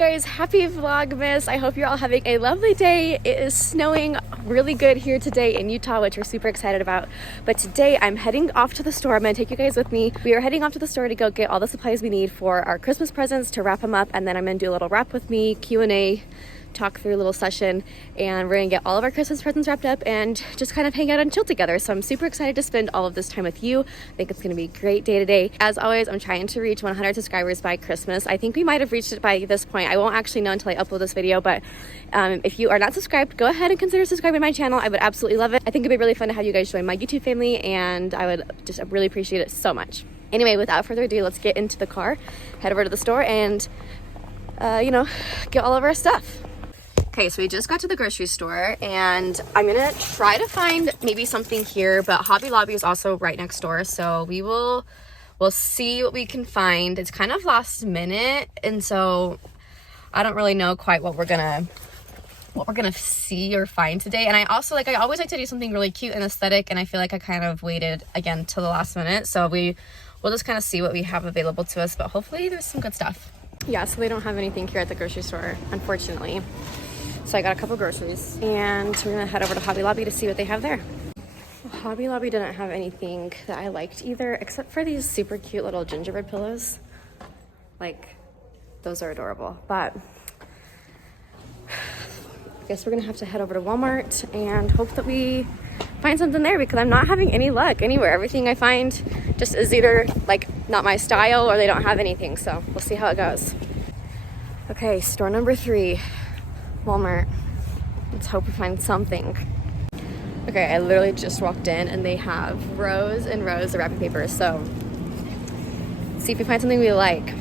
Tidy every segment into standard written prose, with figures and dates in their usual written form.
guys, happy Vlogmas. I hope you're all having a lovely day. It is snowing really good here today in Utah, which we're super excited about. But today I'm heading off to the store. I'm gonna take you guys with me. We are heading off to the store to go get all the supplies we need for our Christmas presents, to wrap them up, and then I'm gonna do a little wrap with me, Q&A, talk through a little session, and we're gonna get all of our Christmas presents wrapped up and just kind of hang out and chill together. So I'm super excited to spend all of this time with you. I think it's gonna be a great day today. As always, I'm trying to reach 100 subscribers by Christmas. I think we might have reached it by this point. I won't actually know until I upload this video, but if you are not subscribed, go ahead and consider subscribing to my channel. I would absolutely love it. I think it'd be really fun to have you guys join my YouTube family, and I would just really appreciate it so much. Anyway, without further ado, let's get into the car, head over to the store, and get all of our stuff. Okay, so we just got to the grocery store, and I'm gonna try to find maybe something here, but Hobby Lobby is also right next door, so we'll see what we can find. It's kind of last minute, and so I don't really know quite what we're gonna see or find today. And I also I always like to do something really cute and aesthetic, and I feel like I kind of waited again till the last minute, so we'll just kind of see what we have available to us, but hopefully there's some good stuff. Yeah, so they don't have anything here at the grocery store, unfortunately. So I got a couple groceries, and we're gonna head over to Hobby Lobby to see what they have there. Well, Hobby Lobby didn't have anything that I liked either, except for these super cute little gingerbread pillows. Like, those are adorable, but I guess we're gonna have to head over to Walmart and hope that we find something there, because I'm not having any luck anywhere. Everything I find just is either not my style, or they don't have anything, so we'll see how it goes. Okay, store number 3. Walmart. Let's hope we find something. Okay, I literally just walked in and they have rows and rows of wrapping paper, so let's see if we find something we like.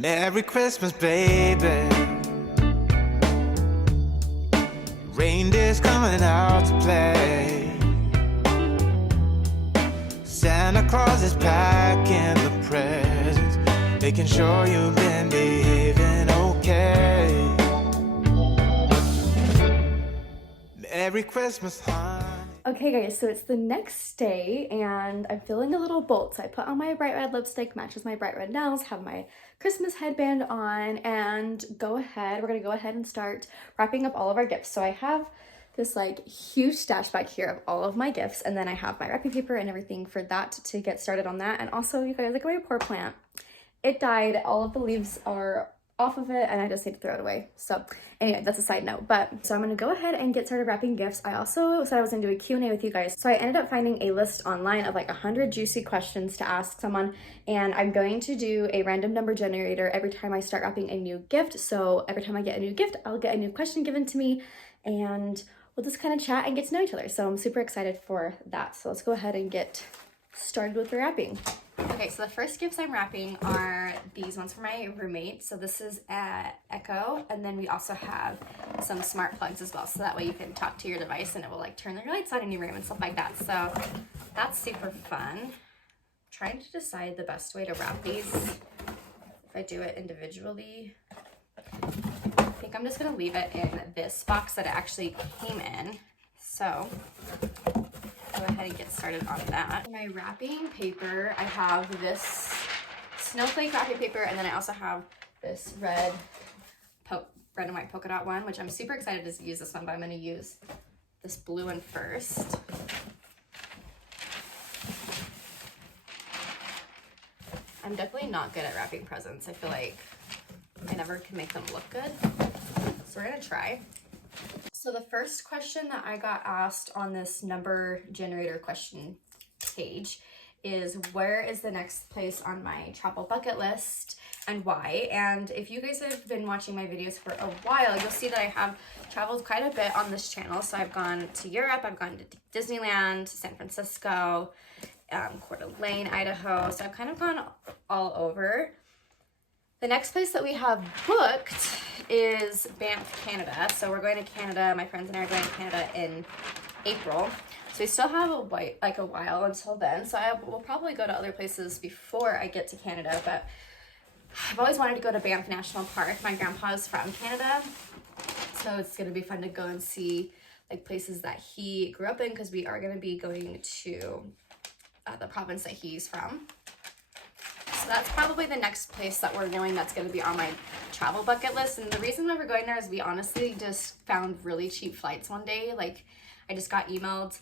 Merry Christmas, baby. Reindeer's coming out to play. Santa Claus is packing the presents, making sure you've been behaving okay. Merry Christmas, honey. Okay guys, so it's the next day and I'm feeling a little bold. So I put on my bright red lipstick, matches my bright red nails, have my Christmas headband on, and we're gonna go ahead and start wrapping up all of our gifts. So I have this huge stash back here of all of my gifts, and then I have my wrapping paper and everything for that to get started on that. And also, you guys, my poor plant, it died. All of the leaves are off of it and I just need to throw it away. So anyway, that's a side note. So I'm gonna go ahead and get started wrapping gifts. I also said I was gonna do a Q&A with you guys. So I ended up finding a list online of 100 juicy questions to ask someone, and I'm going to do a random number generator every time I start wrapping a new gift. So every time I get a new gift, I'll get a new question given to me, and we'll just kind of chat and get to know each other. So I'm super excited for that. So let's go ahead and get started with the wrapping. Okay, so the first gifts I'm wrapping are these ones for my roommate. So this is Echo, and then we also have some smart plugs as well, so that way you can talk to your device and it will turn the lights on in your room and stuff like that. So that's super fun. I'm trying to decide the best way to wrap these, if I do it individually. I think I'm just gonna leave it in this box that it actually came in. So go ahead and get started on that. My wrapping paper, I have this snowflake wrapping paper, and then I also have this red and white polka dot one, which I'm super excited to use this one, but I'm going to use this blue one first. I'm definitely not good at wrapping presents. I feel like I never can make them look good. So we're going to try. So the first question that I got asked on this number generator question page is, where is the next place on my travel bucket list and why? And if you guys have been watching my videos for a while, you'll see that I have traveled quite a bit on this channel. So I've gone to Europe, I've gone to Disneyland, San Francisco, Coeur d'Alene, Idaho. So I've kind of gone all over. The next place that we have booked is Banff, Canada. So we're going to Canada. My friends and I are going to Canada in April. So we still have a while until then. So I will probably go to other places before I get to Canada, but I've always wanted to go to Banff National Park. My grandpa is from Canada, so it's gonna be fun to go and see like places that he grew up in, because we are gonna be going to the province that he's from. So that's probably the next place that we're going that's gonna be on my travel bucket list. And the reason why we're going there is we honestly just found really cheap flights one day. Like, I just got emailed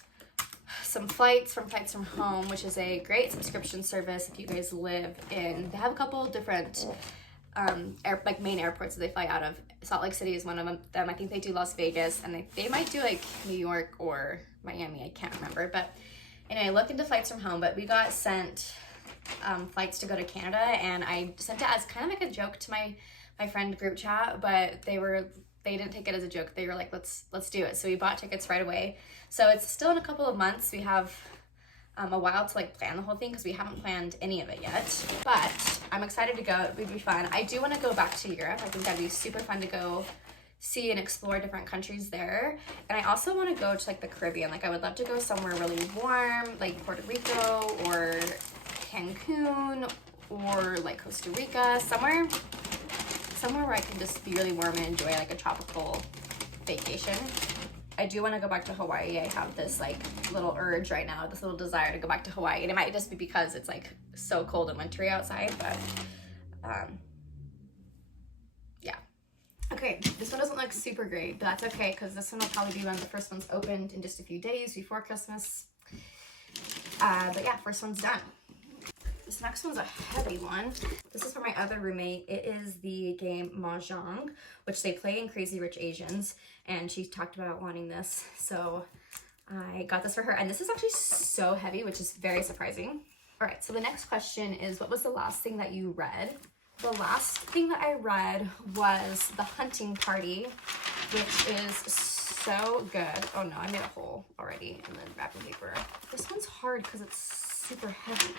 some flights from Flights from Home, which is a great subscription service if you guys live in. They have a couple different main airports that they fly out of. Salt Lake City is one of them. I think they do Las Vegas, and they might do like New York or Miami. I can't remember. But anyway, I looked into Flights from Home, but we got sent flights to go to Canada, and I sent it as kind of like a joke to my friend group chat, but they didn't take it as a joke. They were like, let's do it. So we bought tickets right away. So it's still in a couple of months. We have a while to like plan the whole thing, because we haven't planned any of it yet. But I'm excited to go. It would be fun. I do want to go back to Europe. I think that'd be super fun to go see and explore different countries there. And I also want to go to like the Caribbean. Like, I would love to go somewhere really warm, like Puerto Rico or Cancun or like Costa Rica, somewhere where I can just be really warm and enjoy like a tropical vacation. I do want to go back to Hawaii. I have this like little urge right now, this little desire to go back to Hawaii, and it might just be because it's like so cold and wintry outside, but yeah. Okay, this one doesn't look super great, but that's okay, because this one will probably be one of the first ones opened in just a few days before Christmas. But yeah, first one's done. This next one's a heavy one. This is for my other roommate. It is the game Mahjong, which they play in Crazy Rich Asians, and she talked about wanting this, so I got this for her. And this is actually so heavy, which is very surprising. All right, so the next question is, what was the last thing that you read? The last thing that I read was The Hunting Party, which is so good. Oh no, I made a hole already in the wrapping paper. This one's hard because it's super heavy.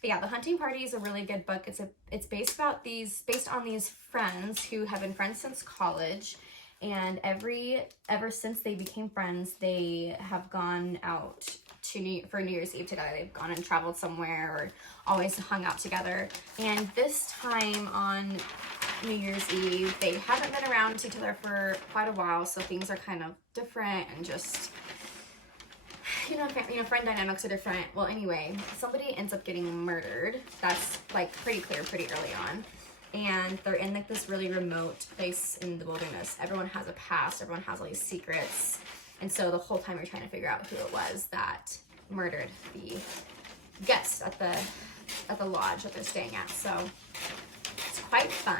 But yeah, The Hunting Party is a really good book. It's based on these friends who have been friends since college, and ever since they became friends, they have gone out for New Year's Eve together. They've gone and traveled somewhere, or always hung out together. And this time on New Year's Eve, they haven't been around each other for quite a while, so things are kind of different, and just friend dynamics are different. Well, anyway, somebody ends up getting murdered. That's like pretty clear pretty early on. And they're in like this really remote place in the wilderness. Everyone has a past. Everyone has all these secrets. And so the whole time you're trying to figure out who it was that murdered the guests at the lodge that they're staying at. So it's quite fun.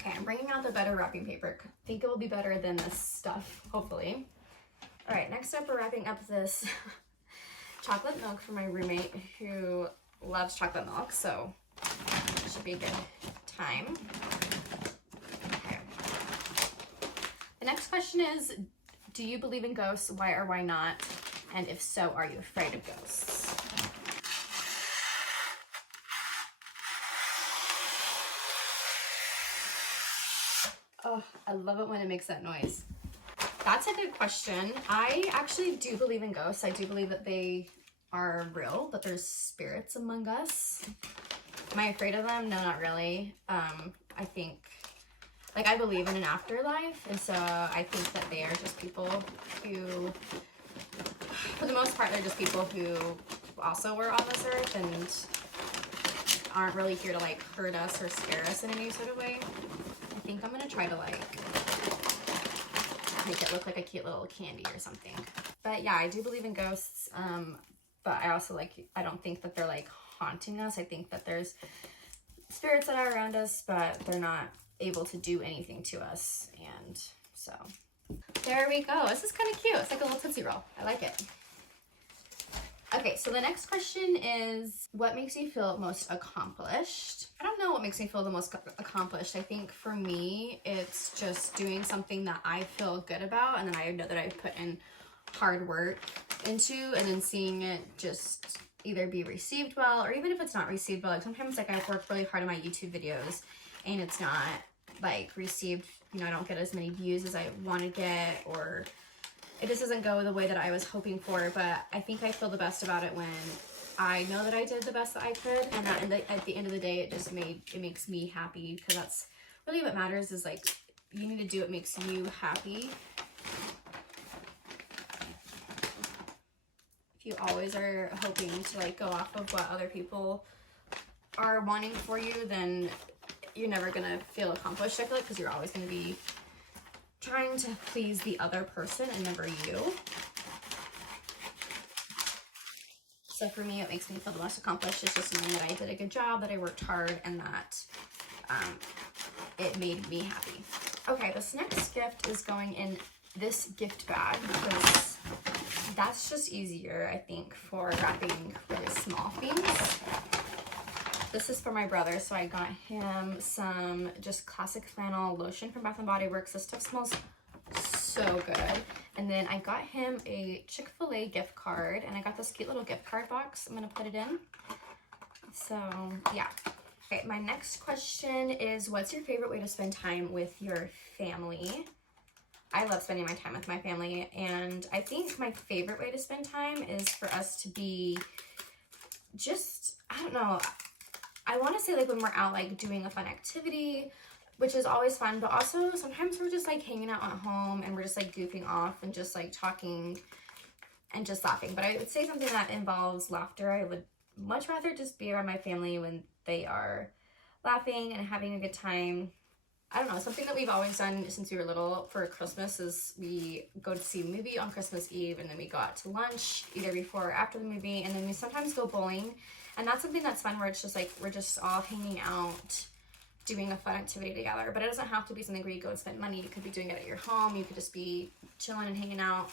Okay, I'm bringing out the better wrapping paper. I think it will be better than this stuff, hopefully. All right, next up, we're wrapping up this chocolate milk for my roommate who loves chocolate milk, so it should be a good time. Okay. The next question is, do you believe in ghosts? Why or why not? And if so, are you afraid of ghosts? Oh, I love it when it makes that noise. That's a good question. I actually do believe in ghosts. I do believe that they are real, that there's spirits among us. Am I afraid of them? No, not really. I think, I believe in an afterlife, and so I think that they are just people who, for the most part, they're just people who also were on this earth and aren't really here to hurt us or scare us in any sort of way. I think I'm gonna try to make it look like a cute little candy or something. But yeah, I do believe in ghosts, but I also I don't think that they're haunting us. I think that there's spirits that are around us, but they're not able to do anything to us. And so there we go. This is kind of cute. It's like a little Tootsie Roll. I like it. Okay, so the next question is, what makes you feel most accomplished? I don't know what makes me feel the most accomplished. I think for me, it's just doing something that I feel good about, and then I know that I put in hard work into, and then seeing it just either be received well, or even if it's not received well. Sometimes I work really hard on my YouTube videos and it's not received, I don't get as many views as I want to get, or it just doesn't go the way that I was hoping for, but I think I feel the best about it when I know that I did the best that I could, and that at the end of the day, it makes me happy, because that's really what matters, is like, you need to do what makes you happy. If you always are hoping to like go off of what other people are wanting for you, then you're never gonna feel accomplished, I feel like, because you're always gonna be trying to please the other person and never you. So for me, what makes me feel the most accomplished is just knowing that I did a good job, that I worked hard, and that it made me happy. Okay, this next gift is going in this gift bag, because that's just easier, I think, for wrapping really small things. This is for my brother, so I got him some just classic flannel lotion from Bath & Body Works. This stuff smells so good. And then I got him a Chick-fil-A gift card, and I got this cute little gift card box. I'm gonna put it in. So yeah. Okay, my next question is, what's your favorite way to spend time with your family? I love spending my time with my family, and I think my favorite way to spend time is for us to be just, I don't know, I want to say like when we're out like doing a fun activity, which is always fun, but also sometimes we're just like hanging out at home and we're just like goofing off and just like talking and just laughing. But I would say something that involves laughter. I would much rather just be around my family when they are laughing and having a good time. I don't know, something that we've always done since we were little for Christmas is we go to see a movie on Christmas Eve, and then we go out to lunch either before or after the movie, and then we sometimes go bowling. And that's something that's fun, where it's just like we're just all hanging out doing a fun activity together. But it doesn't have to be something where you go and spend money. You could be doing it at your home. You could just be chilling and hanging out.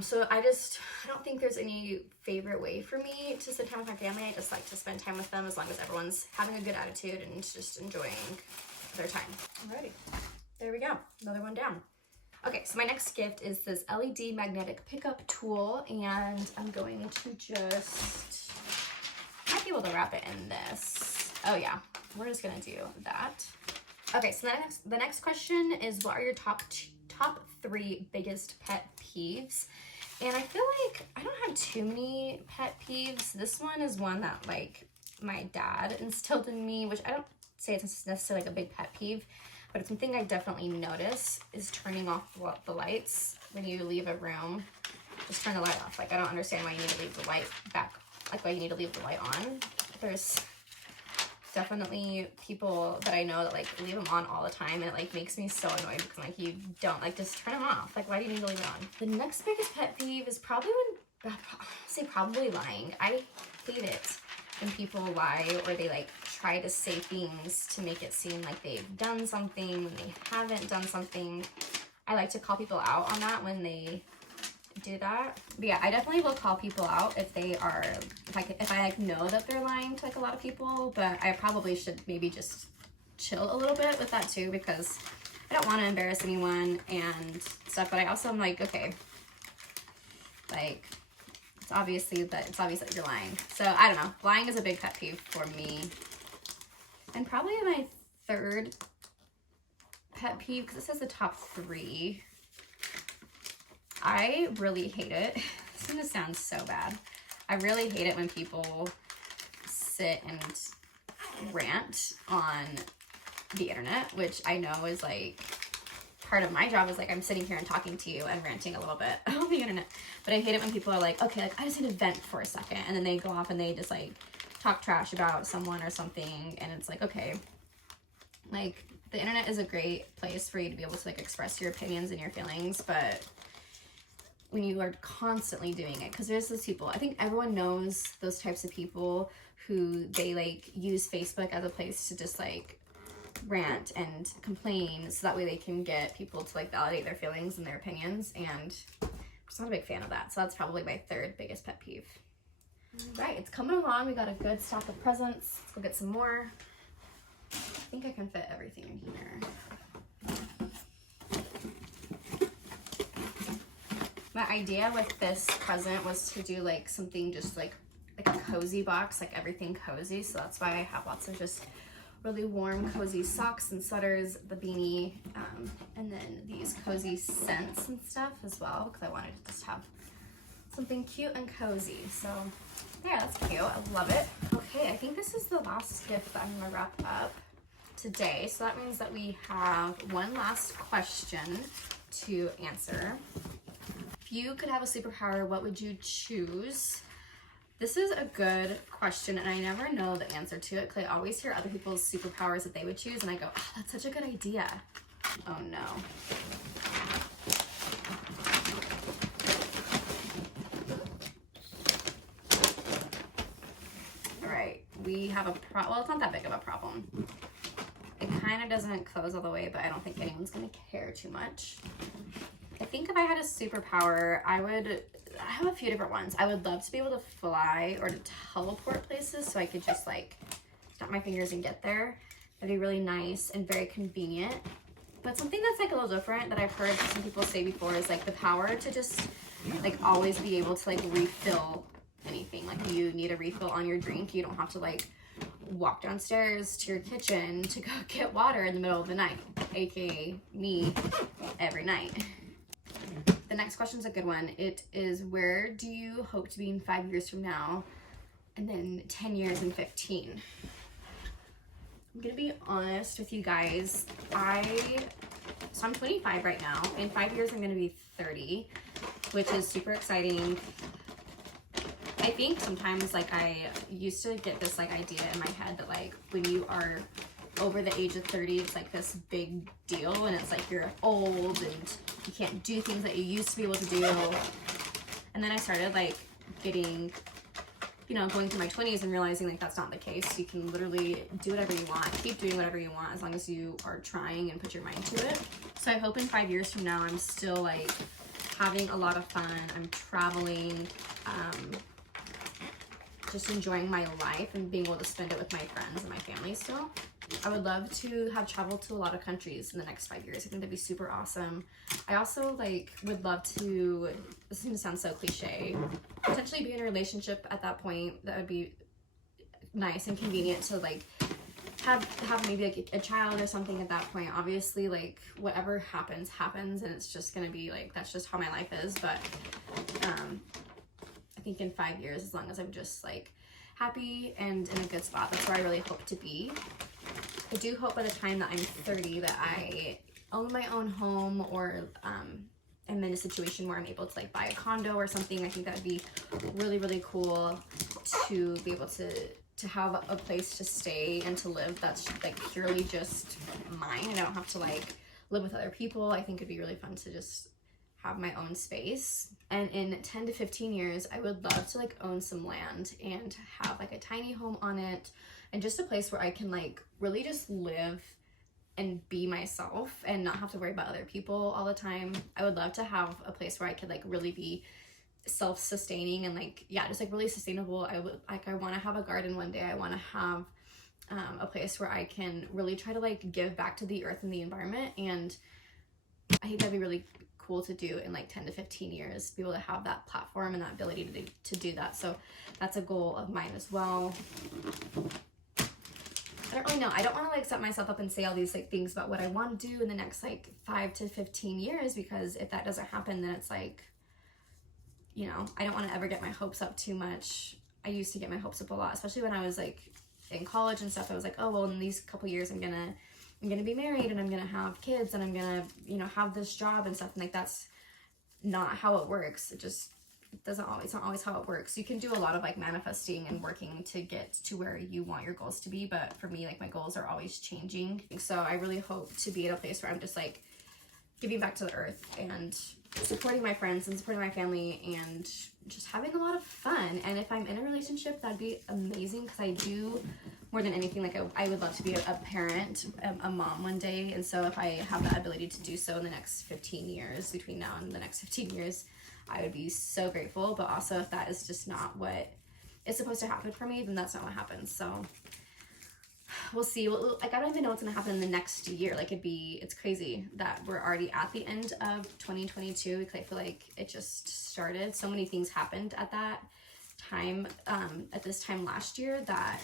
So I don't think there's any favorite way for me to spend time with my family. I just like to spend time with them as long as everyone's having a good attitude and just enjoying their time. Alrighty, there we go, another one down. Okay, so my next gift is this LED magnetic pickup tool, and I'm going to just, might be able to wrap it in this. Oh yeah, we're just gonna do that. Okay, so the next question is, what are your top 3 biggest pet peeves? And I feel like I don't have too many pet peeves. This one is one that like my dad instilled in me, which I don't say it's necessarily like a big pet peeve, but it's something I definitely notice, is turning off the lights when you leave a room. Just turn the light off. Like, I don't understand why you need to leave the light back, like why you need to leave the light on. There's definitely people that I know that like leave them on all the time, and it like makes me so annoyed, because like, you don't, like, just turn them off. Like, why do you need to leave it on? The next biggest pet peeve is probably probably lying. I hate it when people lie, or they like try to say things to make it seem like they've done something when they haven't done something. I like to call people out on that when they do that. But yeah, I definitely will call people out if they are, if I like know that they're lying to like a lot of people. But I probably should maybe just chill a little bit with that too, because I don't want to embarrass anyone and stuff. But I also am like, okay, like, it's obvious that you're lying. So I don't know, lying is a big pet peeve for me. And probably my third pet peeve, because it says the top 3, I really hate it. It's gonna sound so bad. I really hate it when people sit and rant on the internet, which I know is like part of my job, is like I'm sitting here and talking to you and ranting a little bit on the internet. But I hate it when people are like, okay, like I just need to vent for a second, and then they go off and they just like talk trash about someone or something, and it's like, okay, like the internet is a great place for you to be able to like express your opinions and your feelings, but when you are constantly doing it, because there's those people, I think everyone knows those types of people who they like use Facebook as a place to just like rant and complain, so that way they can get people to like validate their feelings and their opinions, and I'm just not a big fan of that. So that's probably my third biggest pet peeve. Right, it's coming along. We got a good stack of presents. Let's go get some more. I think I can fit everything in here. My idea with this present was to do like something just like a cozy box, like everything cozy. So that's why I have lots of just really warm, cozy socks and sweaters, the beanie, and then these cozy scents and stuff as well, because I wanted to just have something cute and cozy. So there, that's cute. I love it. Okay, I think this is the last gift that I'm gonna wrap up today. So that means that we have one last question to answer. If you could have a superpower, what would you choose? This is a good question, and I never know the answer to it because I always hear other people's superpowers that they would choose, and I go, oh, that's such a good idea. Oh no. All right, we have a well, it's not that big of a problem. It kind of doesn't close all the way, but I don't think anyone's gonna care too much. I think if I had a superpower, I have a few different ones. I would love to be able to fly or to teleport places so I could just like snap my fingers and get there. That'd be really nice and very convenient. But something that's like a little different that I've heard some people say before is like the power to just like always be able to like refill anything. Like you need a refill on your drink. You don't have to like walk downstairs to your kitchen to go get water in the middle of the night, aka me every night. The next question is a good one. It is, where do you hope to be in 5 years from now? And then 10 years and 15. I'm gonna be honest with you guys. So I'm 25 right now. In 5 years, I'm gonna be 30, which is super exciting. I think sometimes like I used to get this like idea in my head that like when you are over the age of 30, it's like this big deal, and it's like you're old and you can't do things that you used to be able to do. And then I started like getting, going through my 20s and realizing like that's not the case. You can literally do whatever you want, keep doing whatever you want as long as you are trying and put your mind to it. So I hope in 5 years from now I'm still like having a lot of fun. I'm traveling, just enjoying my life and being able to spend it with my friends and my family still. I would love to have traveled to a lot of countries in the next 5 years. I think that'd be super awesome. I also like would love to, this is gonna sound so cliche, potentially be in a relationship at that point. That would be nice and convenient to like have maybe like a child or something at that point. Obviously like whatever happens and it's just gonna be like, that's just how my life is. But I think in 5 years, as long as I'm just like happy and in a good spot, that's where I really hope to be. I do hope by the time that I'm 30 that I own my own home, or am in a situation where I'm able to like buy a condo or something. I think that would be really, really cool to be able to have a place to stay and to live that's like purely just mine, and I don't have to like live with other people. I think it'd be really fun to just have my own space. And in 10 to 15 years, I would love to like own some land and have like a tiny home on it, and just a place where I can like really just live and be myself and not have to worry about other people all the time. I would love to have a place where I could like really be self-sustaining and like, yeah, just like really sustainable. I want to have a garden one day. I want to have a place where I can really try to like give back to the earth and the environment. And I think that'd be really cool to do in like 10 to 15 years, be able to have that platform and that ability to do that. So that's a goal of mine as well. I don't really know. I don't want to like set myself up and say all these like things about what I want to do in the next like 5 to 15 years, because if that doesn't happen, then it's like, I don't want to ever get my hopes up too much. I used to get my hopes up a lot, especially when I was like in college and stuff. I was like, oh, well, in these couple years, I'm gonna be married and I'm gonna have kids and I'm gonna, have this job and stuff. And like, that's not how it works. It's not always how it works. You can do a lot of like manifesting and working to get to where you want your goals to be. But for me, like my goals are always changing. So I really hope to be at a place where I'm just like giving back to the earth and supporting my friends and supporting my family and just having a lot of fun. And if I'm in a relationship, that'd be amazing, because I do, more than anything, like I would love to be a parent, a mom one day. And so if I have that ability to do so in the next 15 years, between now and the next 15 years, I would be so grateful. But also, if that is just not what is supposed to happen for me, then that's not what happens. So we'll see. Like, I don't even know what's gonna happen in the next year. Like, it's crazy that we're already at the end of 2022. Because I feel like it just started. So many things happened at that time, at this time last year, that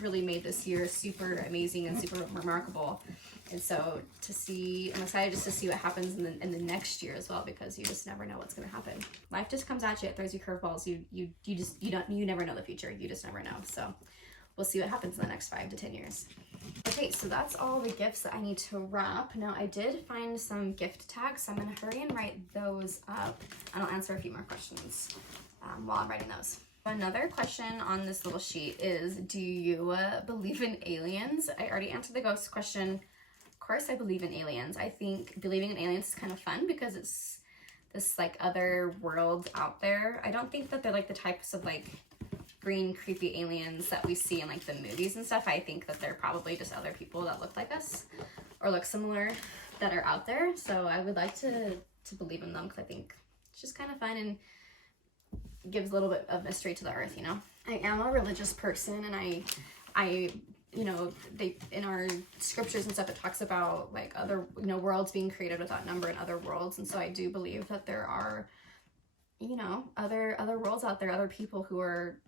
really made this year super amazing and super remarkable. And so I'm excited just to see what happens in the next year as well, because you just never know what's going to happen. Life just comes at you, it throws you curveballs. You never know the future. You just never know. So we'll see what happens in the next 5 to 10 years. Okay, so that's all the gifts that I need to wrap. Now, I did find some gift tags, so I'm going to hurry and write those up, and I'll answer a few more questions while I'm writing those. Another question on this little sheet is, do you believe in aliens? I already answered the ghost question. Of course I believe in aliens. I think believing in aliens is kind of fun because it's this like other world out there. I don't think that they're like the types of like green creepy aliens that we see in like the movies and stuff. I think that they're probably just other people that look like us or look similar that are out there. So I would like to believe in them because I think it's just kind of fun and gives a little bit of mystery to the earth, you know. I am a religious person, and I you know, they in our scriptures and stuff, it talks about like other, you know, worlds being created without number in other worlds. And so I do believe that there are, you know, other worlds out there, other people who are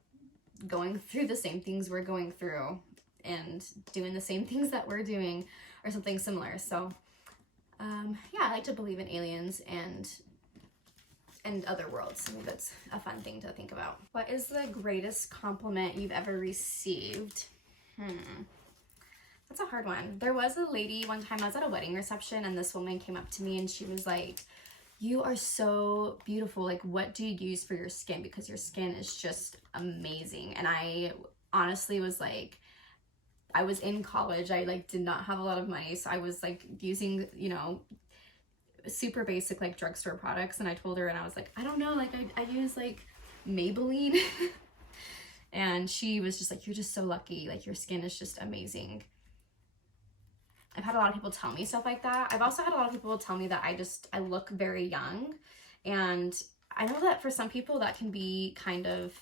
going through the same things we're going through and doing the same things that we're doing or something similar. So yeah, I like to believe in aliens and other worlds. I think that's a fun thing to think about. What is the greatest compliment you've ever received? That's a hard one. There was a lady one time, I was at a wedding reception, and this woman came up to me and she was like, "You are so beautiful. Like, what do you use for your skin? Because your skin is just amazing." And I honestly was like, I was in college. I like did not have a lot of money. So I was like using, you know, super basic like drugstore products. And I told her, and I was like, I don't know, like I use like Maybelline. And she was just like, "You're just so lucky. Like, your skin is just amazing." I've had a lot of people tell me stuff like that. I've also had a lot of people tell me that I look very young. And I know that for some people that can be kind of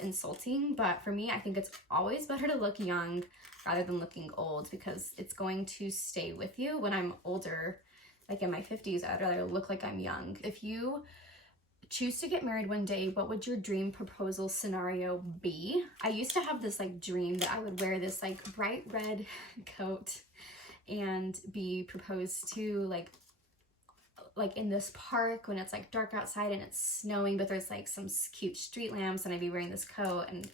insulting, but for me, I think it's always better to look young rather than looking old, because it's going to stay with you when I'm older. Like in my 50s, I'd rather look like I'm young. If you choose to get married one day, what would your dream proposal scenario be? I used to have this like dream that I would wear this like bright red coat and be proposed to like in this park when it's like dark outside and it's snowing, but there's like some cute street lamps, and I'd be wearing this coat and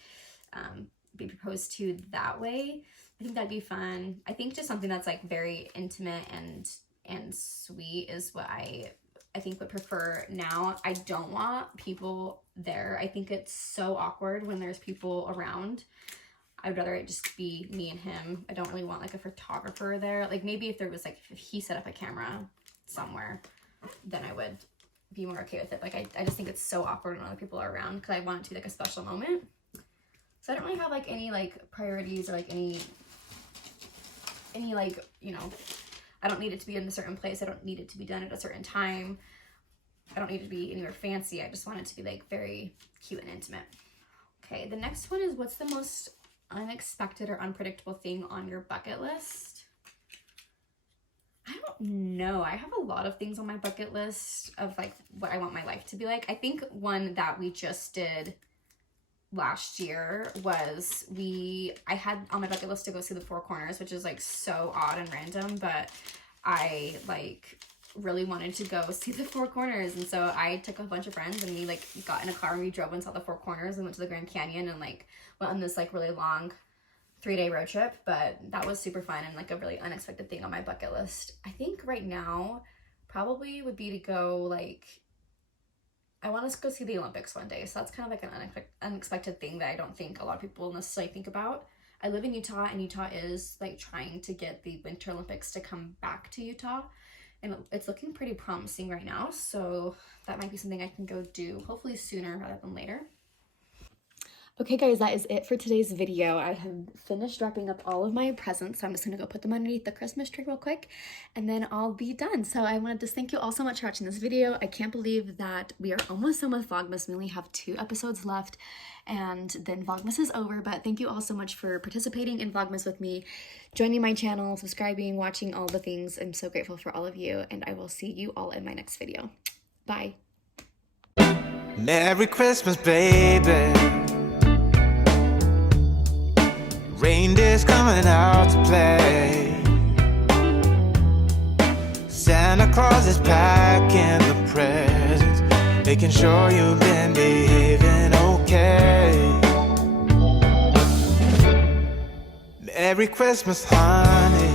be proposed to that way. I think that'd be fun. I think just something that's like very intimate and sweet is what I think would prefer now. I don't want people there. I think it's so awkward when there's people around. I'd rather it just be me and him. I don't really want like a photographer there. Like maybe if there was like, if he set up a camera somewhere, then I would be more okay with it. Like I just think it's so awkward when other people are around, because I want it to be like a special moment. So I don't really have like any like priorities or like any like, you know, I don't need it to be in a certain place. I don't need it to be done at a certain time. I don't need it to be anywhere fancy. I just want it to be like very cute and intimate. Okay, the next one is, what's the most unexpected or unpredictable thing on your bucket list? I don't know. I have a lot of things on my bucket list of like what I want my life to be like. I think one that we just did last year was I had on my bucket list to go see the Four Corners, which is like so odd and random, but I like really wanted to go see the Four Corners. And so I took a bunch of friends and we like got in a car and we drove and saw the Four Corners and went to the Grand Canyon and like went on this like really long 3-day road trip. But that was super fun and like a really unexpected thing on my bucket list. I think right now probably would be to go like, I want to go see the Olympics one day. So that's kind of like an unexpected thing that I don't think a lot of people necessarily think about. I live in Utah, and Utah is like trying to get the Winter Olympics to come back to Utah. And it's looking pretty promising right now. So that might be something I can go do, hopefully sooner rather than later. Okay guys, that is it for today's video. I have finished wrapping up all of my presents, so I'm just gonna go put them underneath the Christmas tree real quick, and then I'll be done. So I want to just thank you all so much for watching this video. I can't believe that we are almost done with Vlogmas. We only have 2 episodes left, and then Vlogmas is over. But thank you all so much for participating in Vlogmas with me, joining my channel, subscribing, watching all the things. I'm so grateful for all of you, and I will see you all in my next video. Bye. Merry Christmas, baby. Rain Reindeer's coming out to play. Santa Claus is packing the presents, making sure you've been behaving okay. Merry Christmas, honey.